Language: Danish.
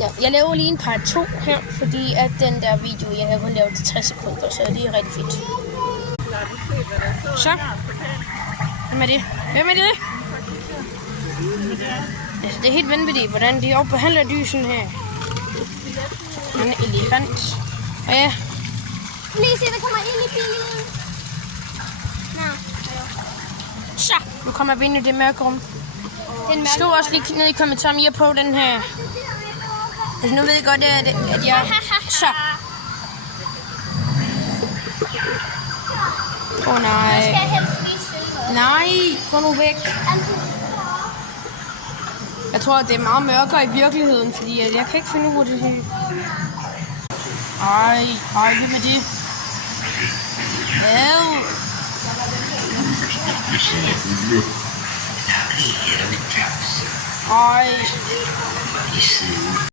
Ja, jeg laver lige en part 2 her, fordi at den der video, jeg har kun lavet til 60 sekunder, så det er rigtig fedt. Så. Hvem er det? Hvem er det? Altså, det er helt vanvittigt, hvordan de behandler dysen her. En elefant. Og ja. Lige se, der kommer ind i bilen. Nå. Så, nu kommer vi ind i det mørke rum. Skriv også lige ned i kommentarerne på den her. Altså, nu ved jeg godt, at jeg... Så. Åh nej. Nej, gå nu væk. Jeg tror, at det er meget mørkere i virkeligheden, fordi jeg kan ikke finde ud af det her. Ej, hvem er det? Ej.